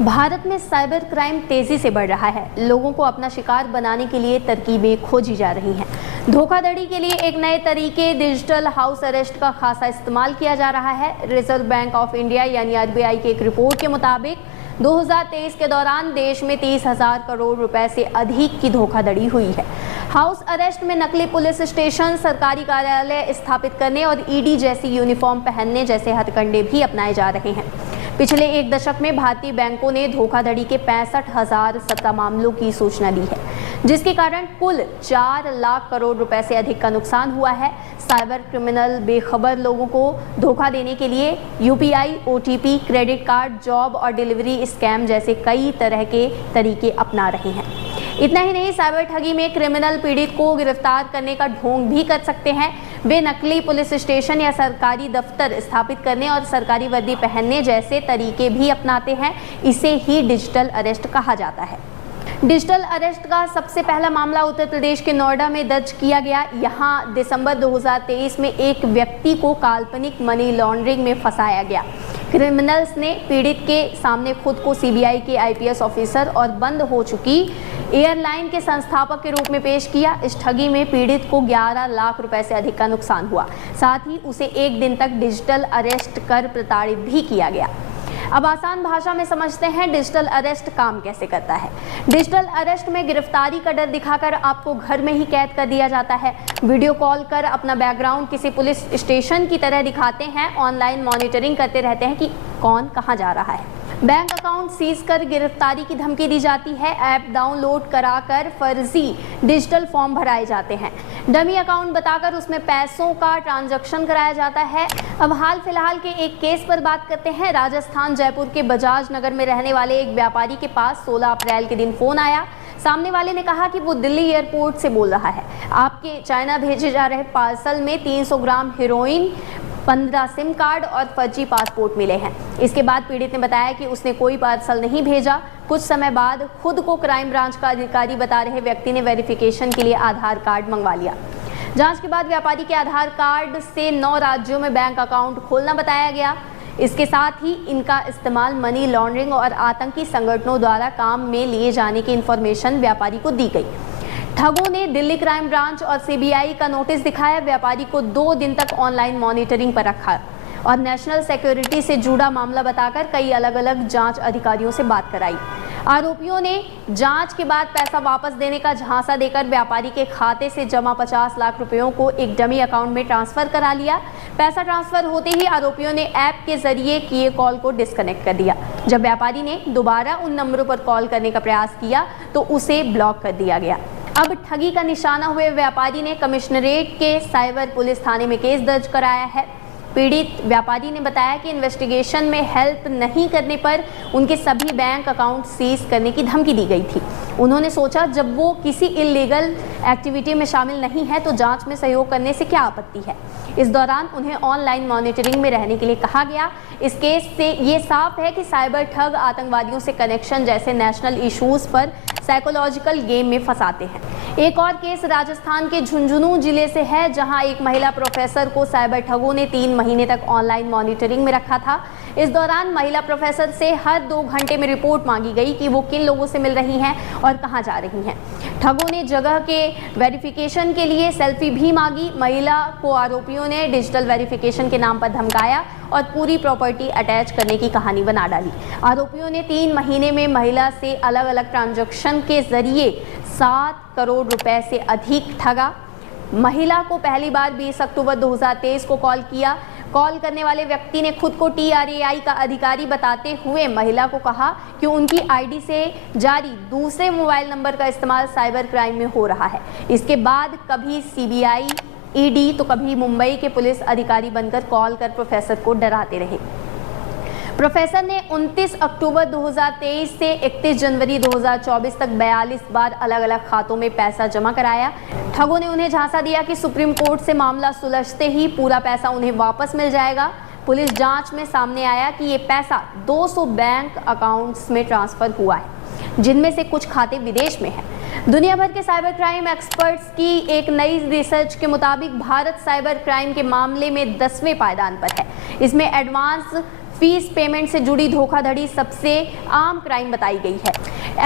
भारत में cyber crime तेजी से बढ़ रहा है। लोगों को अपना शिकार बनाने के लिए तरकीबें खोजी जा रही हैं। धोखाधड़ी के लिए एक नए तरीके डिजिटल हाउस अरेस्ट का खासा इस्तेमाल किया जा रहा है। रिजर्व बैंक ऑफ इंडिया यानी आरबीआई की एक रिपोर्ट के मुताबिक 2023 के दौरान देश में 30,000 करोड़ रुपए से अधिक की धोखाधड़ी हुई है। हाउस अरेस्ट में नकली पुलिस स्टेशन, सरकारी कार्यालय स्थापित करने और ईडी जैसी यूनिफॉर्म पहनने जैसे हथकंडे भी अपनाए जा रहे हैं। पिछले एक दशक में भारतीय बैंकों ने धोखाधड़ी के 65,017 मामलों की सूचना दी है, जिसके कारण कुल 4 लाख करोड़ रुपए से अधिक का नुकसान हुआ है। साइबर क्रिमिनल बेखबर लोगों को धोखा देने के लिए UPI, OTP, credit card, job और डिलीवरी स्कैम जैसे कई तरह के तरीके अपना रहे हैं। इतना ही नहीं, साइबर ठगी में क्रिमिनल पीड़ित को गिरफ्तार करने का ढोंग भी कर सकते हैं। वे नकली पुलिस स्टेशन या सरकारी दफ्तर स्थापित करने और सरकारी वर्दी पहनने जैसे तरीके भी अपनाते हैं। इसे ही डिजिटल अरेस्ट कहा जाता है। डिजिटल अरेस्ट का सबसे पहला मामला उत्तर प्रदेश के नोएडा में दर्ज किया गया। यहाँ दिसंबर 2023 में एक व्यक्ति को काल्पनिक मनी लॉन्ड्रिंग में फंसाया गया। क्रिमिनल्स ने पीड़ित के सामने खुद को सीबीआई के आईपीएस ऑफिसर और बंद हो चुकी एयरलाइन के संस्थापक के रूप में पेश किया। इस ठगी में पीड़ित को 11 लाख रुपए से अधिक का नुकसान हुआ। साथ ही उसे एक दिन तक डिजिटल अरेस्ट कर प्रताड़ित भी किया गया। अब आसान भाषा में समझते हैं डिजिटल अरेस्ट काम कैसे करता है। डिजिटल अरेस्ट में गिरफ्तारी का डर दिखाकर आपको घर में ही कैद कर दिया जाता है। वीडियो कॉल कर अपना बैकग्राउंड किसी पुलिस स्टेशन की तरह दिखाते हैं। ऑनलाइन मॉनिटरिंग करते रहते हैं कि कौन कहां जा रहा है। बैंक अकाउंट सीज कर गिरफ्तारी की धमकी दी जाती है। ऐप डाउनलोड कराकर फर्जी डिजिटल फॉर्म भराए जाते हैं। डमी अकाउंट बताकर उसमें पैसों का ट्रांजैक्शन कराया जाता है। अब हाल फिलहाल के एक केस पर बात करते हैं। राजस्थान जयपुर के बजाज नगर में रहने वाले एक व्यापारी के पास 16 अप्रैल के दिन फोन आया। सामने वाले ने कहा कि वो दिल्ली एयरपोर्ट से बोल रहा है। आपके चाइना भेजे जा रहे पार्सल में 300 ग्राम हेरोइन, 15 सिम कार्ड और फर्जी पासपोर्ट मिले हैं। इसके बाद पीड़ित ने बताया कि उसने कोई पार्सल नहीं भेजा। कुछ समय बाद खुद को क्राइम ब्रांच का अधिकारी बता रहे व्यक्ति ने वेरिफिकेशन के लिए आधार कार्ड मंगवा लिया। जांच के बाद व्यापारी के आधार कार्ड से 9 राज्यों में बैंक अकाउंट खोलना बताया गया। इसके साथ ही इनका इस्तेमाल मनी लॉन्ड्रिंग और आतंकी संगठनों द्वारा काम में लिए जाने की इंफॉर्मेशन व्यापारी को दी गई। ठगों ने दिल्ली क्राइम ब्रांच और सीबीआई का नोटिस दिखाया। व्यापारी को 2 दिन तक ऑनलाइन मॉनिटरिंग पर रखा और नेशनल सिक्योरिटी से जुड़ा मामला बताकर कई अलग अलग जांच अधिकारियों से बात कराई। आरोपियों ने जांच के बाद पैसा वापस देने का झांसा देकर व्यापारी के खाते से जमा 50 लाख रुपयों को एक डमी अकाउंट में ट्रांसफर करा लिया। पैसा ट्रांसफर होते ही आरोपियों ने ऐप के जरिए किए कॉल को डिस्कनेक्ट कर दिया। जब व्यापारी ने दोबारा उन नंबरों पर कॉल करने का प्रयास किया तो उसे ब्लॉक कर दिया गया। अब ठगी का निशाना हुए व्यापारी ने कमिश्नरेट के साइबर पुलिस थाने में केस दर्ज कराया है। पीड़ित व्यापारी ने बताया कि इन्वेस्टिगेशन में हेल्प नहीं करने पर उनके सभी बैंक अकाउंट सीज करने की धमकी दी गई थी। उन्होंने सोचा जब वो किसी इलीगल एक्टिविटी में शामिल नहीं है तो जांच में सहयोग करने से क्या आपत्ति है। इस दौरान उन्हें ऑनलाइन मॉनिटरिंग में रहने के लिए कहा गया। इस केस से ये साफ है कि साइबर ठग आतंकवादियों से कनेक्शन जैसे नेशनल इश्यूज पर साइकोलॉजिकल गेम में फंसाते हैं। एक और केस राजस्थान के झुंझुनू जिले से है, जहां एक महिला प्रोफेसर को साइबर ठगों ने 3 महीने तक ऑनलाइन मॉनिटरिंग में रखा था। इस दौरान महिला प्रोफेसर से हर 2 घंटे में रिपोर्ट मांगी गई कि वो किन लोगों से मिल रही हैं और कहां जा रही हैं। ठगों ने जगह के वेरिफिकेशन के लिए सेल्फी भी मांगी। महिला को आरोपियों ने डिजिटल वेरिफिकेशन के नाम पर धमकाया और पूरी प्रॉपर्टी अटैच करने की कहानी बना डाली। आरोपियों ने 3 महीने में महिला से अलग अलग ट्रांजैक्शन के जरिए 7 करोड़ रुपए से अधिक ठगा। महिला को पहली बार 20 अक्टूबर 2023 को कॉल किया। कॉल करने वाले व्यक्ति ने खुद को TRAI का अधिकारी बताते हुए महिला को कहा कि उनकी आईडी से जारी दूसरे मोबाइल नंबर का इस्तेमाल साइबर क्राइम में हो रहा है। इसके बाद कभी सीबीआई, ईडी तो कभी मुंबई के पुलिस अधिकारी बनकर कॉल कर प्रोफेसर को डराते रहे। प्रोफेसर ने 29 अक्टूबर 2023 से 31 जनवरी 2024 तक 42 बार अलग अलग खातों में पैसा जमा कराया। ठगों ने उन्हें झांसा दिया कि सुप्रीम कोर्ट से मामला सुलझते ही पूरा पैसा उन्हें वापस मिल जाएगा। पुलिस जांच में सामने आया कि ये पैसा 200 बैंक अकाउंट्स में ट्रांसफर हुआ है, जिनमें से कुछ खाते विदेश में हैं। दुनिया भर के साइबर क्राइम एक्सपर्ट्स की एक नई रिसर्च के मुताबिक भारत साइबर क्राइम के मामले में 10वें पायदान पर है। इसमें एडवांस फीस पेमेंट से जुड़ी धोखाधड़ी सबसे आम क्राइम बताई गई है।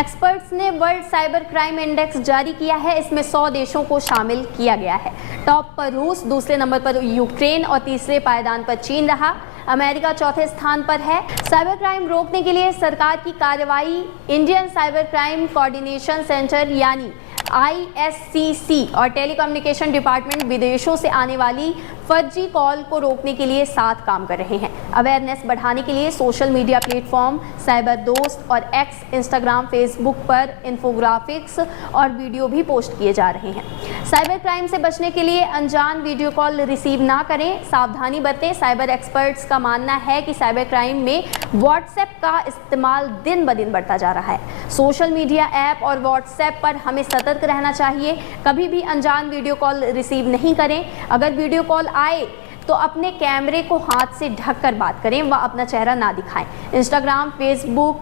एक्सपर्ट्स ने वर्ल्ड साइबर क्राइम इंडेक्स जारी किया है। इसमें 100 देशों को शामिल किया गया है। टॉप पर रूस, दूसरे नंबर पर यूक्रेन और तीसरे पायदान पर चीन रहा। अमेरिका चौथे स्थान पर है। साइबर क्राइम रोकने के लिए सरकार की कार्रवाई Indian cyber crime coordination centre यानी ISCC और टेलीकम्युनिकेशन डिपार्टमेंट विदेशों से आने वाली फर्जी कॉल को रोकने के लिए साथ काम कर रहे हैं। अवेयरनेस बढ़ाने के लिए सोशल मीडिया प्लेटफॉर्म साइबर दोस्त और एक्स, इंस्टाग्राम, फेसबुक पर इन्फोग्राफिक्स और वीडियो भी पोस्ट किए जा रहे हैं। साइबर क्राइम से बचने के लिए अनजान वीडियो कॉल रिसीव ना करें, सावधानी बरतें। साइबर एक्सपर्ट्स का मानना है कि साइबर क्राइम में व्हाट्सएप का इस्तेमाल दिन ब दिन बढ़ता जा रहा है। सोशल मीडिया ऐप और व्हाट्सएप पर हमें सतर्क रहना चाहिए। कभी भी अनजान वीडियो कॉल रिसीव नहीं करें। अगर वीडियो कॉल आए तो अपने कैमरे को हाथ से ढककर बात करें व अपना चेहरा ना दिखाएं। इंस्टाग्राम, फेसबुक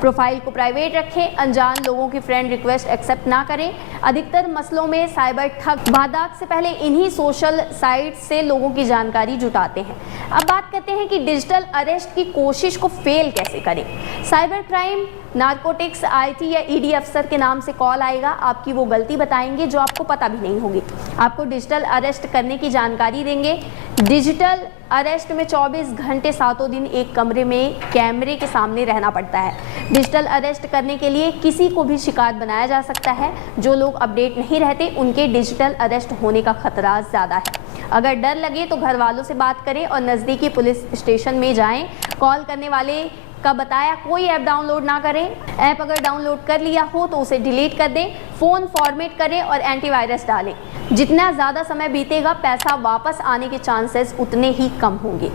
प्रोफाइल को प्राइवेट रखें। अनजान लोगों की फ्रेंड रिक्वेस्ट एक्सेप्ट ना करें। अधिकतर मसलों में साइबर ठग वारदात से पहले इन्हीं सोशल साइट से लोगों की जानकारी जुटाते हैं। अब बात करते हैं कि डिजिटल अरेस्ट की कोशिश को फेल कैसे करें। साइबर क्राइम, नारकोटिक्स, IT या ED अफसर के नाम से कॉल आएगा। आपकी वो गलती बताएंगे जो आपको पता भी नहीं होगी। आपको डिजिटल अरेस्ट करने की जानकारी देंगे। डिजिटल अरेस्ट में 24 घंटे 7 दिन एक कमरे में कैमरे के सामने रहना पड़ता है। डिजिटल अरेस्ट करने के लिए किसी को भी शिकार बनाया जा सकता है। जो लोग अपडेट नहीं रहते उनके डिजिटल अरेस्ट होने का खतरा ज़्यादा है। अगर डर लगे तो घर वालों से बात करें और नज़दीकी पुलिस स्टेशन में जाएं। कॉल करने वाले का बताया कोई ऐप डाउनलोड ना करें। ऐप अगर डाउनलोड कर लिया हो तो उसे डिलीट कर दें। फ़ोन फॉर्मेट करें और एंटीवायरस डालें। जितना ज़्यादा समय बीतेगा पैसा वापस आने के चांसेस उतने ही कम होंगे।